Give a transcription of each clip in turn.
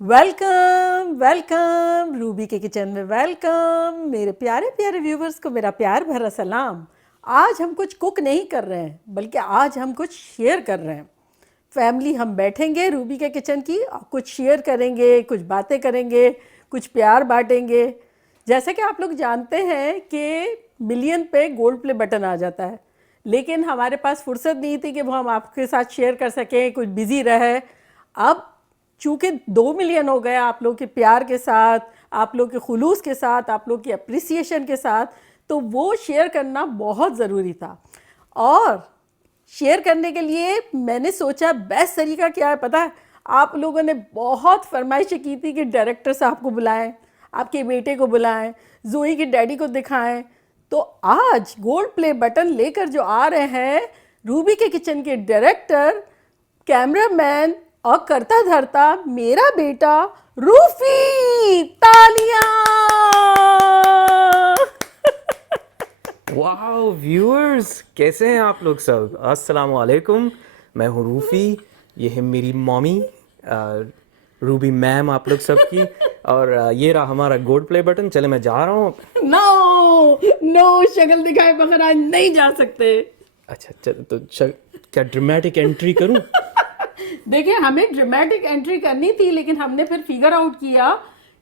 Welcome welcome Ruby के kitchen में welcome. मेरे प्यारे प्यारे व्यूवर्स को मेरा प्यार भरा सलाम। आज हम कुछ कुक नहीं कर रहे हैं, बल्कि आज हम कुछ शेयर कर रहे हैं। फैमिली हम बैठेंगे रूबी के किचन की और कुछ शेयर करेंगे, कुछ बातें करेंगे, कुछ प्यार बांटेंगे। जैसे कि आप लोग जानते हैं कि मिलियन पे गोल्ड प्ले बटन आ जाता है, लेकिन हमारे पास फुर्सत नहीं थी कि वो हम आपके साथ शेयर कर सकें, कुछ बिजी रहे। अब चूँकि 2 मिलियन हो गया आप लोग के प्यार के साथ, आप लोग के खुलूस के साथ, आप लोग की अप्रिसिएशन के साथ, तो वो शेयर करना बहुत ज़रूरी था। और शेयर करने के लिए मैंने सोचा बेस्ट तरीका क्या है पता है? आप लोगों ने बहुत फरमाइशें की थी कि डायरेक्टर साहब को बुलाएं, आपके बेटे को बुलाएं, जोई के डैडी को दिखाएं। तो आज गोल्ड प्ले बटन लेकर जो आ रहे हैं रूबी के किचन के डायरेक्टर, कैमरामैन और करता धरता मेरा बेटा रूफी। तालियां। वाओ व्यूअर्स, कैसे हैं आप लोग सब? अस्सलाम वालेकुम। मैं हूँ रूफी, ये है मेरी मम्मी रूबी मैम आप लोग सबकी। और ये रहा हमारा गोल्ड प्ले बटन। चले मैं जा रहा हूँ। नो नो, शक्ल दिखाए बगैर आज नहीं जा सकते। अच्छा चल तो क्या ड्रामेटिक एंट्री करूँ? देखिए, हमें ड्रामेटिक एंट्री करनी थी, लेकिन हमने फिर फिगर आउट किया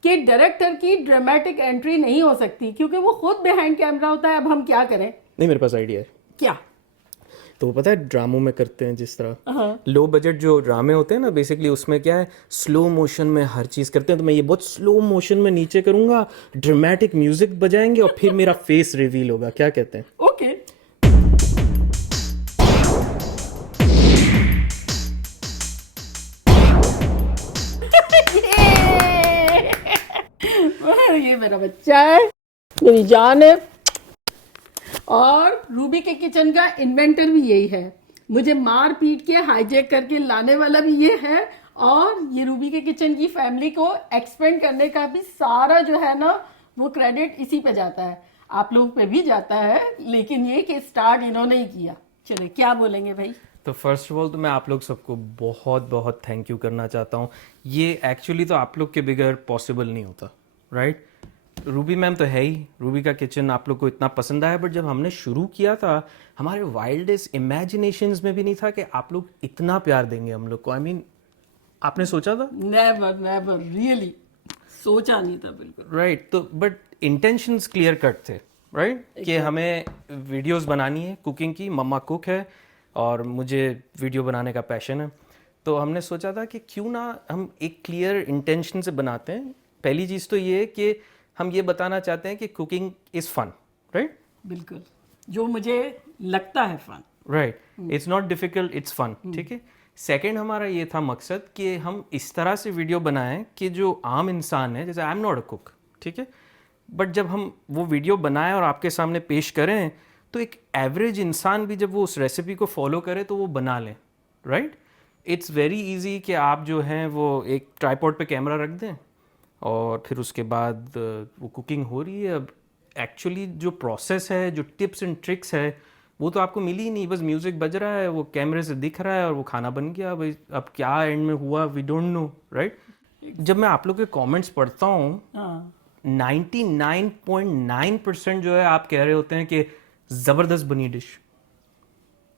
कि डायरेक्टर की ड्रामेटिक एंट्री नहीं हो सकती क्योंकि वो खुद बिहाइंड कैमरा होता है। अब हम क्या करें? नहीं, मेरे पास आइडिया है। क्या? तो पता है ड्रामों में करते हैं जिस तरह लो बजट जो ड्रामे होते हैं ना, बेसिकली उसमें क्या है, स्लो मोशन में हर चीज़ करते हैं। तो मैं ये बहुत स्लो मोशन में नीचे करूँगा, ड्रामेटिक म्यूजिक बजाएंगे और फिर मेरा फेस रिवील होगा। क्या कहते हैं? ओके। ये मेरा बच्चा है, मेरी जान है। और रूबी के किचन का इन्वेंटर भी यही है, मुझे मार पीट के हाईजैक करके लाने वाला भी ये है। और ये रूबी के किचन की फैमिली को एक्सपेंड करने का भी सारा जो है ना, वो क्रेडिट इसी पे जाता है, आप लोग पे भी जाता है, लेकिन ये कि स्टार्ट इन्होंने ही किया। चलिए, क्या बोलेंगे भाई? तो फर्स्ट ऑफ ऑल तो मैं आप लोग सबको बहुत बहुत थैंक यू करना चाहता हूँ। ये एक्चुअली तो आप लोग के बगैर पॉसिबल नहीं होता, राइट? रूबी मैम तो है ही, रूबी का किचन आप लोग को इतना पसंद आया, बट जब हमने शुरू किया था हमारे वाइल्डेस्ट इमेजिनेशंस में भी नहीं था कि आप लोग इतना प्यार देंगे हम लोग को। आई मीन, आपने सोचा था? नेवर नेवर, रियली सोचा नहीं था, बिल्कुल। राइट। तो बट इंटेंशंस क्लियर कट थे, राइट? कि हमें वीडियोस बनानी है कुकिंग की, मम्मा कुक है और मुझे वीडियो बनाने का पैशन है। तो हमने सोचा था कि क्यों ना हम एक क्लियर इंटेंशन से बनाते हैं। पहली चीज़ तो ये है कि हम ये बताना चाहते हैं कि कुकिंग इज़ फन, राइट? बिल्कुल, जो मुझे लगता है fun. Right, it's not difficult, it's fun. ठीक है। सेकेंड, हमारा ये था मकसद कि हम इस तरह से वीडियो बनाएं कि जो आम इंसान है, जैसे I am not a cook, ठीक है, बट जब हम वो वीडियो बनाएं और आपके सामने पेश करें तो एक एवरेज इंसान भी जब वो उस रेसिपी को फॉलो करे तो वो बना लें, राइट? इट्स वेरी इजी कि आप जो हैं वो एक ट्राइपॉड पे कैमरा रख दें और फिर उसके बाद वो कुकिंग हो रही है। अब एक्चुअली जो प्रोसेस है, जो टिप्स एंड ट्रिक्स है, वो तो आपको मिली ही नहीं। बस म्यूज़िक बज रहा है, वो कैमरे से दिख रहा है और वो खाना बन गया। भाई अब क्या एंड में हुआ, वी डोंट नो, राइट? जब मैं आप लोग के कमेंट्स पढ़ता हूँ, 99.9% जो है आप कह रहे होते हैं कि ज़बरदस्त बनी डिश,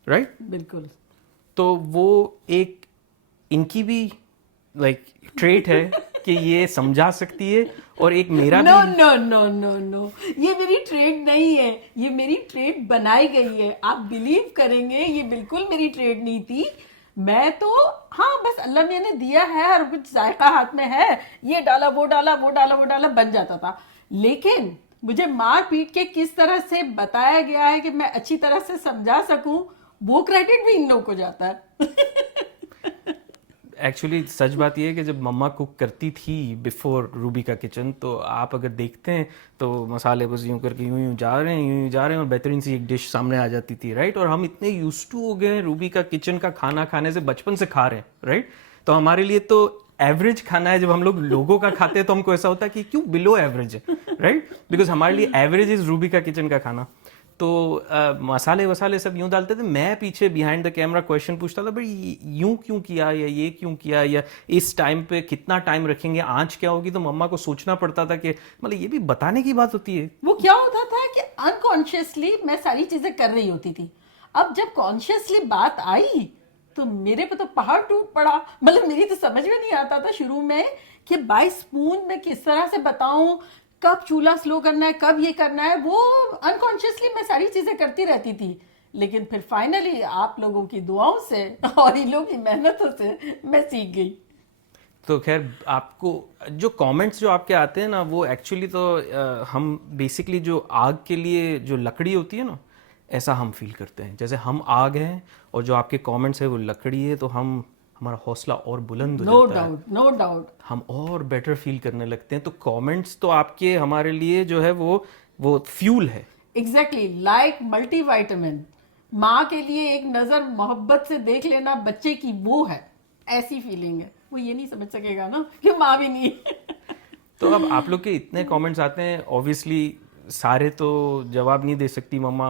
राइट? बिल्कुल। तो वो एक इनकी भी लाइक ट्रेट है कि ये समझा सकती है, और एक मेरा नो भी। नो नो नो नो, ये मेरी ट्रेड नहीं है, ये मेरी ट्रेड बनाई गई है। आप बिलीव करेंगे, ये बिल्कुल मेरी ट्रेड नहीं थी। मैं तो, हाँ, बस अल्लाह मियां ने दिया है, हर कुछ जायका हाथ में है, ये डाला वो डाला वो डाला वो डाला, बन जाता था। लेकिन मुझे मार पीट के किस तरह से बताया गया है कि मैं अच्छी तरह से समझा सकूं, वो क्रेडिट भी इन लोगों को जाता है। एक्चुअली सच बात यह है कि जब मम्मा कुक करती थी बिफोर रूबी का किचन, तो आप अगर देखते हैं तो मसाले बस यूं करके यूं यूं जा रहे हैं, यूं यूं जा रहे हैं, और बेहतरीन सी एक डिश सामने आ जाती थी, राइट? और हम इतने यूज्ड टू हो गए हैं रूबी का किचन का खाना खाने से, बचपन से खा रहे हैं, राइट? तो हमारे लिए तो एवरेज खाना है। जब हम लोग लोगों का खाते हैं तो हमको ऐसा होता है कि क्यों बिलो एवरेज है, राइट? बिकॉज हमारे लिए एवरेज इज रूबी का किचन का खाना। तो मसाले वसाले सब यूं डालते थे, मैं पीछे बिहाइंड द कैमरा क्वेश्चन पूछता था, भाई यूं क्यों किया या ये क्यों किया या इस टाइम पे कितना टाइम रखेंगे, आंच क्या होगी, तो मम्मा को सोचना पड़ता था कि मतलब ये भी बताने की बात होती है। वो क्या होता था कि अनकॉन्शियसली मैं सारी चीजें कर रही होती थी। अब जब कॉन्शियसली बात आई तो मेरे पे तो पहाड़ टूट पड़ा। मतलब मेरी तो समझ में नहीं आता था शुरू में कि बाय स्पून में किस तरह से बताऊं, कब चूल्हा स्लो करना है, कब ये करना है। वो अनकॉन्शियसली मैं सारी चीजें करती रहती थी। लेकिन फिर फाइनली आप लोगों की दुआओं से और इन लोगों की मेहनतों से मैं सीख गई। तो खैर, आपको जो कमेंट्स जो आपके आते हैं ना, वो एक्चुअली तो हम बेसिकली जो आग के लिए जो लकड़ी होती है ना, ऐसा हम फील करते हैं। जैसे हम आग हैं और जो आपके कमेंट्स है वो लकड़ी है, तो हमारा हौसला और बुलंद हो नो जाता है, डाउट, नो डाउट। हम और बेटर फील करने लगते हैं। तो कमेंट्स तो आपके हमारे लिए जो है वो फ्यूल है। Exactly like multivitamin. माँ के लिए एक नजर मोहब्बत से देख लेना बच्चे की, वो है ऐसी फीलिंग है। वो ये नहीं समझ सकेगा ना कि माँ भी नहीं है। तो अब आप लोग के इतने कमेंट्स आते हैं, ऑब्वियसली सारे तो जवाब नहीं दे सकती मम्मा।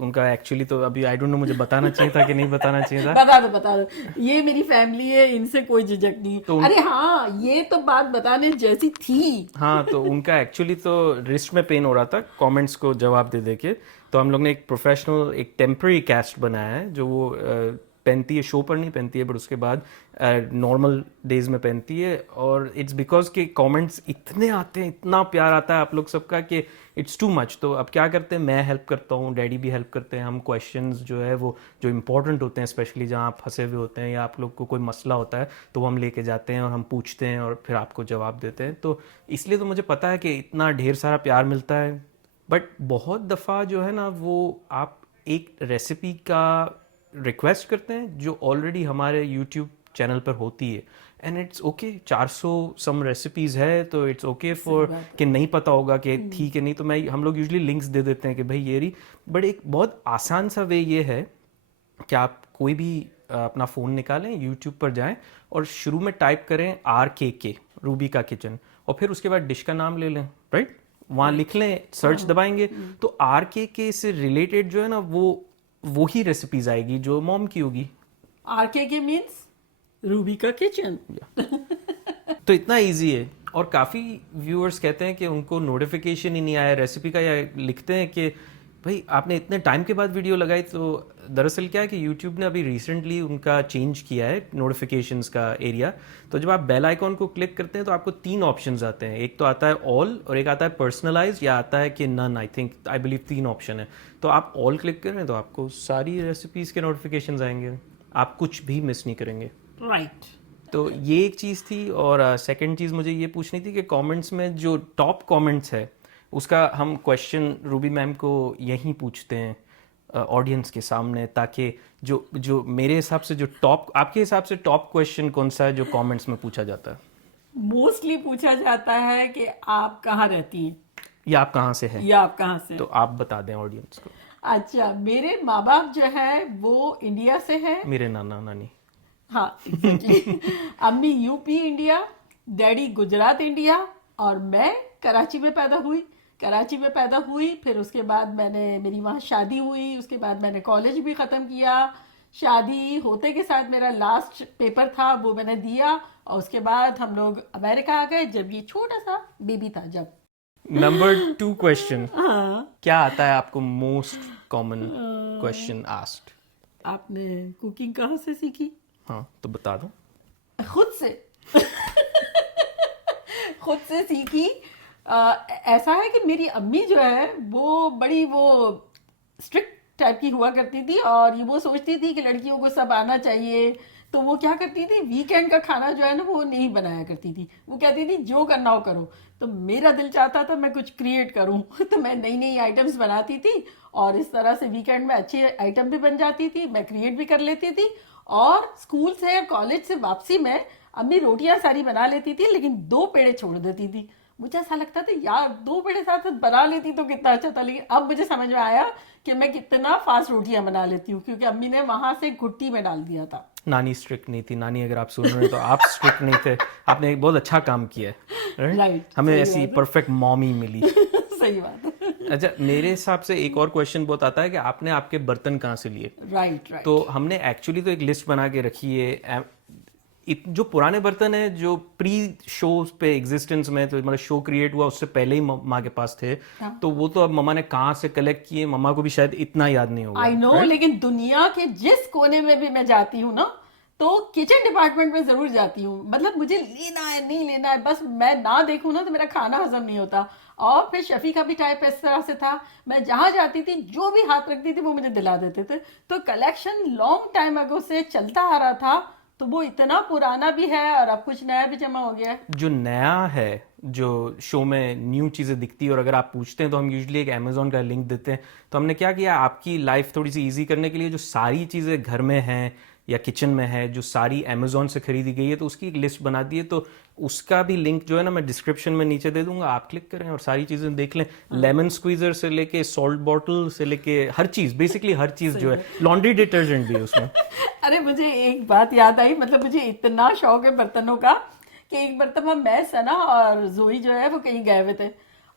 उनका एक्चुअली तो अभी आई डोंट नो, मुझे बताना चाहिए था कि नहीं बताना चाहिए था। बता दो, ये मेरी फैमिली है, इनसे कोई झिझक नहीं। तो अरे हाँ, ये तो बात बताने जैसी थी। हाँ, तो उनका एक्चुअली तो रिस्ट में पेन हो रहा था कमेंट्स को जवाब दे के। तो हम लोग ने एक प्रोफेशनल एक टेम्पररी कैस्ट बनाया है, जो वो पहनती है, शो पर नहीं पहनती है, बट उसके बाद नॉर्मल डेज में पहनती है। और इट्स बिकॉज के कमेंट्स इतने आते हैं, इतना प्यार आता है आप लोग सबका कि इट्स टू मच। तो अब क्या करते हैं, मैं हेल्प करता हूँ, डैडी भी हेल्प करते हैं। हम क्वेश्चंस जो है वो जो इंपॉर्टेंट होते हैं, स्पेशली जहाँ आप फंसे हुए होते हैं या आप लोग को कोई मसला होता है, तो वो हम लेके जाते हैं और हम पूछते हैं और फिर आपको जवाब देते हैं। तो इसलिए तो मुझे पता है कि इतना ढेर सारा प्यार मिलता है। बट बहुत दफ़ा जो है ना, वो आप एक रेसिपी का रिक्वेस्ट करते हैं जो ऑलरेडी हमारे यूट्यूब चैनल पर होती है, and it's okay. 400 some recipes है, तो इट्स ओके फॉर कि नहीं पता होगा कि ठीक है नहीं, तो हम लोग यूजली लिंक्स दे देते हैं कि भाई ये रही। बट एक बहुत आसान सा वे ये है कि आप कोई भी अपना फ़ोन निकालें, यूट्यूब पर जाएं और शुरू में टाइप करें RKK, रूबी का किचन, और फिर उसके बाद डिश का नाम ले लें, राइट? वहाँ लिख लें, सर्च दबाएंगे, तो RKK से रिलेटेड जो है ना, वो ही रेसिपीज आएगी जो मॉम की होगी। RKK मीन्स रूबी का किचन। तो इतना इजी है। और काफ़ी व्यूअर्स कहते हैं कि उनको नोटिफिकेशन ही नहीं आया रेसिपी का, या लिखते हैं कि भाई आपने इतने टाइम के बाद वीडियो लगाई। तो दरअसल क्या है कि यूट्यूब ने अभी रिसेंटली उनका चेंज किया है नोटिफिकेशंस का एरिया। तो जब आप बेल आइकॉन को क्लिक करते हैं तो आपको 3 ऑप्शंस आते हैं। एक तो आता है ऑल, और एक आता है पर्सनलाइज, या आता है कि नन। आई बिलीव 3 ऑप्शन है। तो आप ऑल क्लिक करें तो आपको सारी रेसिपीज़ के नोटिफिकेशंस आएंगे, आप कुछ भी मिस नहीं करेंगे। राइट। तो ये एक चीज़ थी। और सेकंड चीज़ मुझे ये पूछनी थी कि कमेंट्स में जो टॉप कमेंट्स है, उसका हम क्वेश्चन रूबी मैम को यहीं पूछते हैं ऑडियंस के सामने, ताकि जो मेरे हिसाब से जो टॉप, आपके हिसाब से टॉप क्वेश्चन कौन सा है जो कमेंट्स में पूछा जाता है? मोस्टली पूछा जाता है कि आप कहाँ रहती हैं, या आप कहाँ से हैं, या आप कहाँ से। तो आप बता दें ऑडियंस को। अच्छा, मेरे माँ बाप जो है वो इंडिया से है। मेरे नाना नानी। हाँ, एग्जैक्टली। अम्मी UP India, daddy Gujarat India, और मैं कराची में पैदा हुई। फिर उसके बाद मेरी वहाँ शादी हुई। उसके बाद मैंने कॉलेज भी ख़त्म किया। शादी होते के साथ मेरा लास्ट पेपर था, वो मैंने दिया, और उसके बाद हम लोग अमेरिका आ गए जब ये छोटा सा बेबी था जब। नंबर 2 क्वेश्चन, हाँ, क्या आता है आपको मोस्ट कॉमन क्वेश्चन आस्क्ड? आपने कुकिंग कहाँ से सीखी? हाँ, तो बता दो। खुद से। खुद से सीखी। ऐसा है कि मेरी अम्मी जो है वो बड़ी स्ट्रिक्ट टाइप की हुआ करती थी, और ये वो सोचती थी कि लड़कियों को सब आना चाहिए। तो वो क्या करती थी, वीकेंड का खाना जो है ना वो नहीं बनाया करती थी। वो कहती थी जो करना हो करो। तो मेरा दिल चाहता था मैं कुछ क्रिएट करूं, तो मैं नई नई आइटम्स बनाती थी, और इस तरह से वीकेंड में अच्छी आइटम भी बन जाती थी, मैं क्रिएट भी कर लेती थी। और स्कूल से कॉलेज से वापसी में अम्मी रोटियां सारी बना लेती थी, लेकिन 2 पेड़े छोड़ देती थी। मुझे ऐसा लगता था यार 2 पेड़े साथ साथ बना लेती तो कितना अच्छा था। लेकिन अब मुझे समझ में आया कि मैं कितना फास्ट रोटियां बना लेती हूँ, क्योंकि अम्मी ने वहां से घुट्टी में डाल दिया था। नानी स्ट्रिक्ट नहीं थी। नानी अगर आप सुन रहे हैं तो आप स्ट्रिक्ट नहीं थे, आपने एक बहुत अच्छा काम किया है, राइट। हमें ऐसी परफेक्ट मॉमी मिली। सही बात है। अच्छा, मेरे हिसाब से एक और क्वेश्चन बहुत आता है कि आपने आपके बर्तन कहाँ से लिए। Right right. तो हमने एक्चुअली तो एक लिस्ट बना के रखी है। जो पुराने बर्तन है जो प्री शो पे एग्जिस्टेंस में, तो मतलब शो क्रिएट हुआ उससे पहले ही माँ के पास थे, तो वो तो अब मम्मा ने कहाँ से कलेक्ट किए मम्मा को भी शायद इतना याद नहीं होगा। आई नो, लेकिन दुनिया के जिस कोने में भी मैं जाती हूँ ना, तो किचन डिपार्टमेंट में जरूर जाती हूँ। मतलब मुझे लेना है नहीं लेना है, बस मैं ना देखूँ ना तो मेरा खाना हजम नहीं होता। और फिर शफी का भी टाइप इस तरह से था, मैं जहां जाती थी जो भी हाथ रखती थी वो मुझे दिला देते थे। तो कलेक्शन लॉन्ग टाइम अगो से चलता आ रहा था, तो वो इतना पुराना भी है और अब कुछ नया भी जमा हो गया है। जो नया है, जो शो में न्यू चीज़ें दिखती है, और अगर आप पूछते हैं तो हम यूजुअली एक अमेजोन का लिंक देते हैं। तो हमने क्या किया, आपकी लाइफ थोड़ी सी इजी करने के लिए जो सारी चीज़ें घर में हैं या किचन में है जो सारी अमेजोन से खरीदी गई है, तो उसकी एक लिस्ट बना दी है। तो उसका भी लिंक जो है ना मैं डिस्क्रिप्शन में नीचे दे दूंगा, आप क्लिक करें और सारी चीज़ें देख लें। लेमन स्क्वीजर से लेके सॉल्ट बॉटल से लेके हर चीज़, बेसिकली हर चीज़ जो है, लॉन्ड्री डिटर्जेंट भी है उसमें। अरे मुझे एक बात याद आई, मतलब मुझे इतना शौक है बर्तनों का कि एक बर्तन में मैं, सना और जोई जो है वो कहीं गए हुए थे,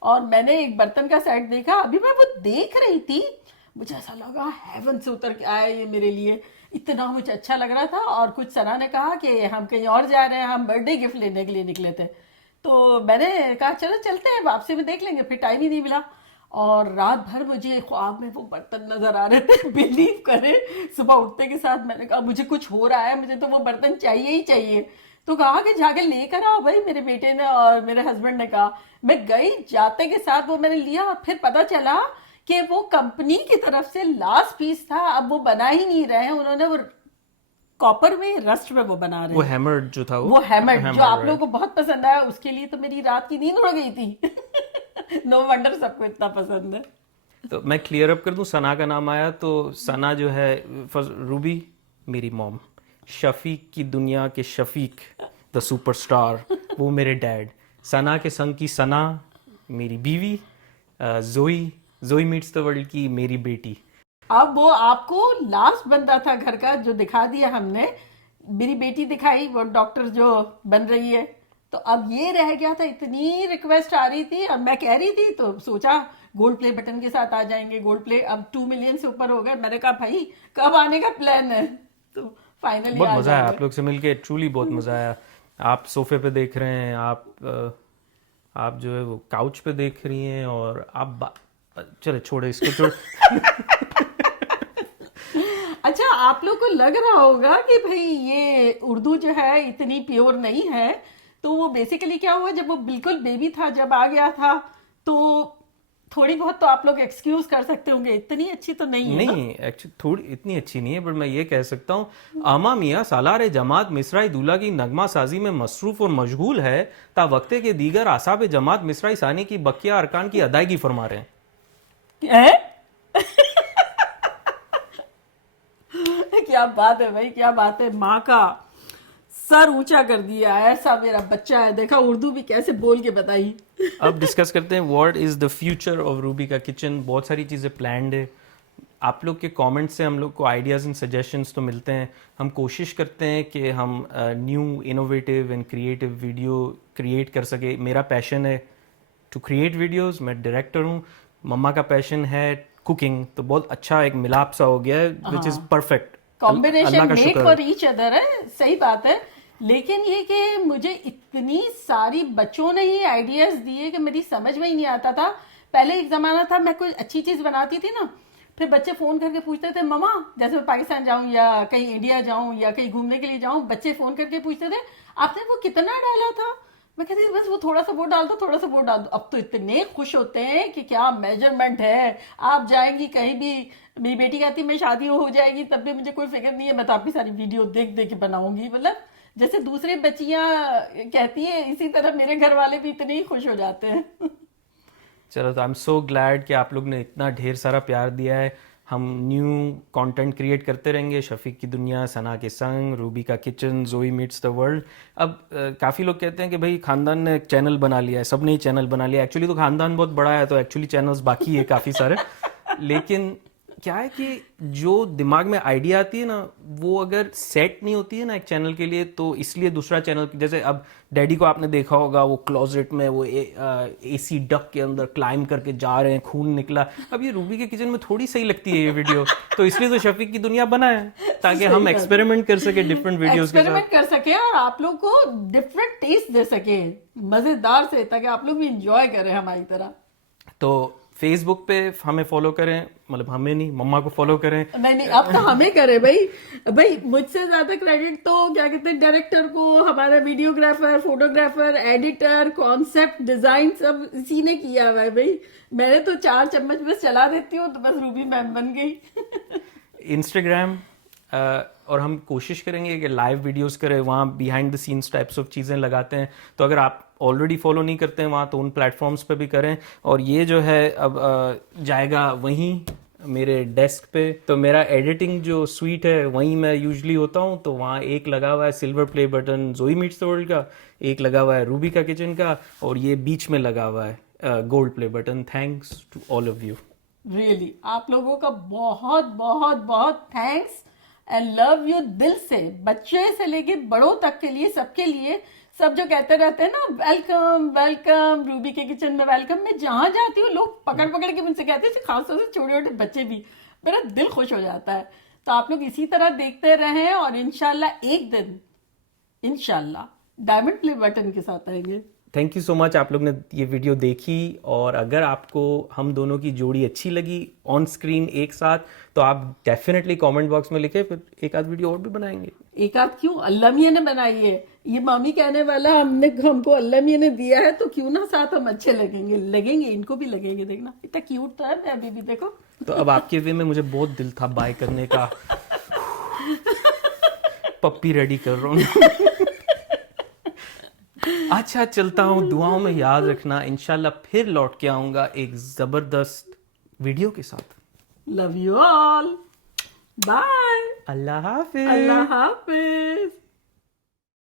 और मैंने एक बर्तन का सेट देखा। अभी मैं वो देख रही थी, मुझे ऐसा लगा हेवन से उतर के आया ये मेरे लिए, इतना मुझे अच्छा लग रहा था। और कुछ सना ने कहा कि हम कहीं और जा रहे हैं, हम बर्थडे गिफ्ट लेने के लिए निकले थे। तो मैंने कहा चलो चलते हैं, वापसी में देख लेंगे, फिर टाइम ही नहीं मिला। और रात भर मुझे ख्वाब में वो बर्तन नजर आ रहे थे। बिलीव करें, सुबह उठते के साथ मैंने कहा मुझे कुछ हो रहा है, मुझे तो वो बर्तन चाहिए ही चाहिए। तो कहा कि जाके लेकर आओ भाई, मेरे बेटे ने और मेरे हस्बैंड ने कहा। मैं गई, जाते के साथ वो मैंने लिया, फिर पता चला कि वो कंपनी की तरफ से लास्ट पीस था। अब वो बना ही नहीं रहे हैं उन्होंने, वो कॉपर में, रस्ट में वो बना रहे वो हैं। हैमर्ड जो था, वो हैमर्ड जो हैमर्ड, आप राइट। लोगों को बहुत पसंद आया, उसके लिए तो मेरी रात की नींद उड़ गई थी। नो वंडर सबको इतना पसंद है। तो मैं क्लियर अप कर दूं, सना का नाम आया तो सना जो है, रूबी मेरी मॉम, शफीक की दुनिया के शफीक द सुपरस्टार वो मेरे डैड, सना के संग की सना मेरी बीवी, जोई, जोई मीट्स द वर्ल्ड की मेरी बेटी। अब वो आपको लास्ट बंदा था घर का जो दिखा दिया हमने, मेरी बेटी दिखाई, वो डॉक्टर जो बन रही है। तो अब ये रह गया था, इतनी रिक्वेस्ट आ रही थी और मैं कह रही थी, तो सोचा गोल्ड प्ले बटन के साथ आ जाएंगे। गोल्ड प्ले अब 2 मिलियन से ऊपर हो गए। मैंने कहा भाई कब आने का प्लान है, तो फाइनली बहुत आ मज़ा आया जाएंगे। आप लोग से मिलके, ट्रूली बहुत मज़ा आया। आप सोफे पे देख रहे हैं, आप जो है वो काउच पे देख रही हैं, और आप चले छोड़े इसको, छोड़। अच्छा, आप लोग को लग रहा होगा कि भाई ये उर्दू जो है इतनी प्योर नहीं है। तो वो बेसिकली क्या हुआ, जब वो बिल्कुल बेबी था, जब आ गया था, तो थोड़ी बहुत तो आप लोग एक्सक्यूज कर सकते होंगे, इतनी अच्छी तो नहीं है ना। नहीं, एक्चुअली थोड़ी इतनी अच्छी नहीं है, बट मैं ये कह सकता हूँ आमा मियाँ सालार जमात मिसराई दूल्हा की नगमा साजी में मसरूफ और मशगूल है, ता वक्ते के दीगर आसाब जमात मिसराई सानी की बकिया अरकान की अदायगी फरमा रहे हैं। हैं? क्या बात है भाई, क्या बात है। माँ का सर ऊंचा कर दिया, ऐसा मेरा बच्चा है। देखा उर्दू भी कैसे बोल के बताई। अब डिस्कस करते हैं what is the future of Ruby का किचन। बहुत सारी चीज़ें प्लान्ड है। आप लोग के कमेंट्स से हम लोग को आइडियाज़ एंड सजेशंस तो मिलते हैं। हम कोशिश करते हैं कि हम new innovative and creative video create कर सके। मेरा पैशन है टू क्रिएट वीडियोस, मैं डायरेक्टर हूँ। मम्मा का पैशन है कुकिंग, तो बहुत अच्छा एक मिलाप सा हो गया है, which is perfect. Combination make for each other है, सही बात है। लेकिन ये कि मुझे इतनी सारी बच्चों ने ही आइडियाज दिए कि मेरी समझ में ही नहीं आता था। पहले एक जमाना था, मैं कोई अच्छी चीज बनाती थी ना, फिर बच्चे फोन करके पूछते थे, मम्मा, जैसे मैं पाकिस्तान जाऊं या कहीं इंडिया जाऊं या कहीं घूमने के लिए जाऊं, बच्चे फोन करके पूछते थे आपने वो कितना डाला था। मैं कहती थी बस वो थोड़ा सा वो डाल दो, थोड़ा सा वो डाल दो। अब तो इतने खुश होते हैं कि क्या मेजरमेंट है। आप जाएंगी कहीं भी, मेरी बेटी कहती मैं शादी हो जाएगी तब भी मुझे कोई फिक्र नहीं है, मैं तो आपकी सारी वीडियो देख देख के बनाऊंगी। मतलब जैसे दूसरी बच्चियां कहती है, इसी तरह मेरे घर वाले भी इतने ही खुश हो जाते हैं। चलो, तो आई एम सो ग्लैड कि आप लोग ने इतना ढेर सारा प्यार दिया है। हम न्यू कंटेंट क्रिएट करते रहेंगे, शफीक की दुनिया, सना के संग, रूबी का किचन, जोई मीट्स द वर्ल्ड। अब काफ़ी लोग कहते हैं कि भाई खानदान ने एक चैनल बना लिया है, सब ने ही चैनल बना लिया। एक्चुअली तो खानदान बहुत बड़ा है, तो एक्चुअली चैनल्स बाकी है काफ़ी सारे। लेकिन क्या है कि जो दिमाग में आइडिया आती है ना, वो अगर सेट नहीं होती है ना एक चैनल के लिए, तो इसलिए दूसरा चैनल, जैसे अब डैडी को आपने देखा होगा वो क्लोजेट में वो एसी डक के अंदर क्लाइम करके जा रहे हैं, खून निकला। अब ये रूबी के किचन में थोड़ी सही लगती है ये वीडियो, तो इसलिए तो शफीक की दुनिया बना है ताकि हम एक्सपेरिमेंट कर सके डिफरेंट वीडियोस के साथ, एक्सपेरिमेंट कर सके और आप लोग को डिफरेंट टेस्ट दे सके मजेदार से, ताकि आप लोग भी इंजॉय करें हमारी तरह। तो फेसबुक पे हमें फॉलो करें, मतलब हमें नहीं, मम्मा को फॉलो करें। नहीं, अब तो हमें करे भाई। भाई मुझसे ज्यादा क्रेडिट तो क्या कहते हैं डायरेक्टर को, हमारा videographer, photographer, editor, concept design सब इसी ने किया हुआ है भाई। मैंने तो 4 चम्मच बस चला देती हूँ तो बस रूबी मैम बन गई। इंस्टाग्राम और हम कोशिश करेंगे कि लाइव वीडियोस करें, वहाँ behind the scenes types of चीज़ें लगाते हैं। तो अगर आप ऑलरेडी फॉलो नहीं करते हैं वहाँ, तो उन प्लेटफॉर्म्स पे भी करें। और ये जो है अब जाएगा वहीं मेरे डेस्क पे, तो मेरा एडिटिंग जो स्वीट है वहीं मैं यूजुअली होता हूँ। तो वहाँ एक लगा हुआ है सिल्वर प्ले बटन जोई मीट्स द वर्ल्ड का, एक लगा हुआ है रूबी का किचन का, और ये बीच में लगा हुआ है gold play button. Thanks to all of you. Really आप लोगों का बहुत बहुत बहुत थैंक्स एंड लव यू दिल से, बच्चे से लेके बड़ों तक के लिए, सबके लिए। सब जो कहते रहते हैं ना वेलकम वेलकम रूबी के किचन में वेलकम, मैं जहां जाती हूँ लोग पकड़ पकड़ के मुझसे कहते हैं, खासतौर से छोटे छोटे बच्चे भी, मेरा दिल खुश हो जाता है। तो आप लोग इसी तरह देखते रहें और इंशाल्लाह एक दिन इंशाल्लाह डायमंड प्ले बटन के साथ आएंगे। थैंक यू सो मच, आप लोग ने ये वीडियो देखी। और अगर आपको हम दोनों की जोड़ी अच्छी लगी ऑन स्क्रीन एक साथ, तो आप डेफिनेटली कमेंट बॉक्स में लिखे, फिर एक आध वीडियो और भी बनाएंगे। एक आध क्यों, अल्लाह मियाँ ने बनाई है ये, मामी कहने वाला हमको अल्लाह मियाँ ने दिया है, तो क्यों ना साथ हम अच्छे लगेंगे, इनको भी लगेंगे। देखना इतना क्यूट तो है मैं अभी भी, देखो। तो अब आपके वे में मुझे बहुत दिल था बाय करने का। पप्पी रेडी कर रहा हूँ। अच्छा चलता हूँ, दुआओं में याद रखना, इंशाल्लाह फिर लौट के आऊंगा एक जबरदस्त वीडियो के साथ। लव यू ऑल, बाय, अल्लाह हाफिज। अल्लाह हाफिज।